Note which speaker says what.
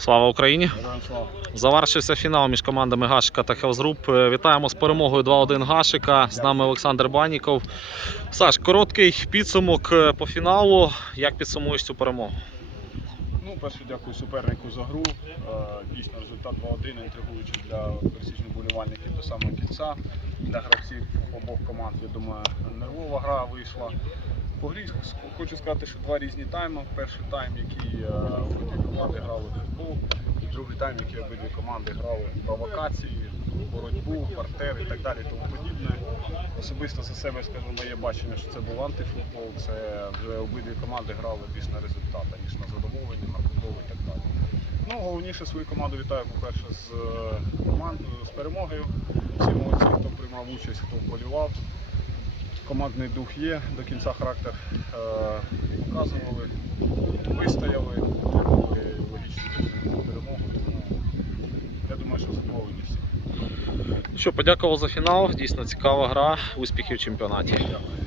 Speaker 1: Слава Україні! Завершився фінал між командами Гашика та Хелзгруп. Е, Вітаємо з перемогою 2-1 Гашика. З нами Олександр Баніков. Саш, короткий підсумок е, по фіналу. Як підсумуєш цю перемогу?
Speaker 2: Ну, перше дякую супернику за гру. Е, Дійсно, результат 2-1 інтригуючий для пересічних болівальників до самого кінця. Для гравців обох команд, я думаю, нервова гра вийшла. По грі хочу сказати, що два різні тайми. Перший тайм, який е, обидві команди грали в футбол, і другий тайм, який обидві команди грали провокації, боротьбу, партер і так далі, тому подібне. Особисто за себе скажу моє бачення, що це був антифутбол. Це вже обидві команди грали більш на результат, ніж на задоволення, на футбол і так далі. Ну, головніше свою команду вітаю, по-перше, з е, командою, з перемогою. Всі молодці, хто приймав участь, хто вболівав. Командний дух є, до кінця характер е, показували, вистояли, отримали логічну перемогу. Тому я що задоволені всі.
Speaker 1: Що, подякував за фінал. Дійсно цікава гра. Успіхів в чемпіонаті.
Speaker 2: Дякую.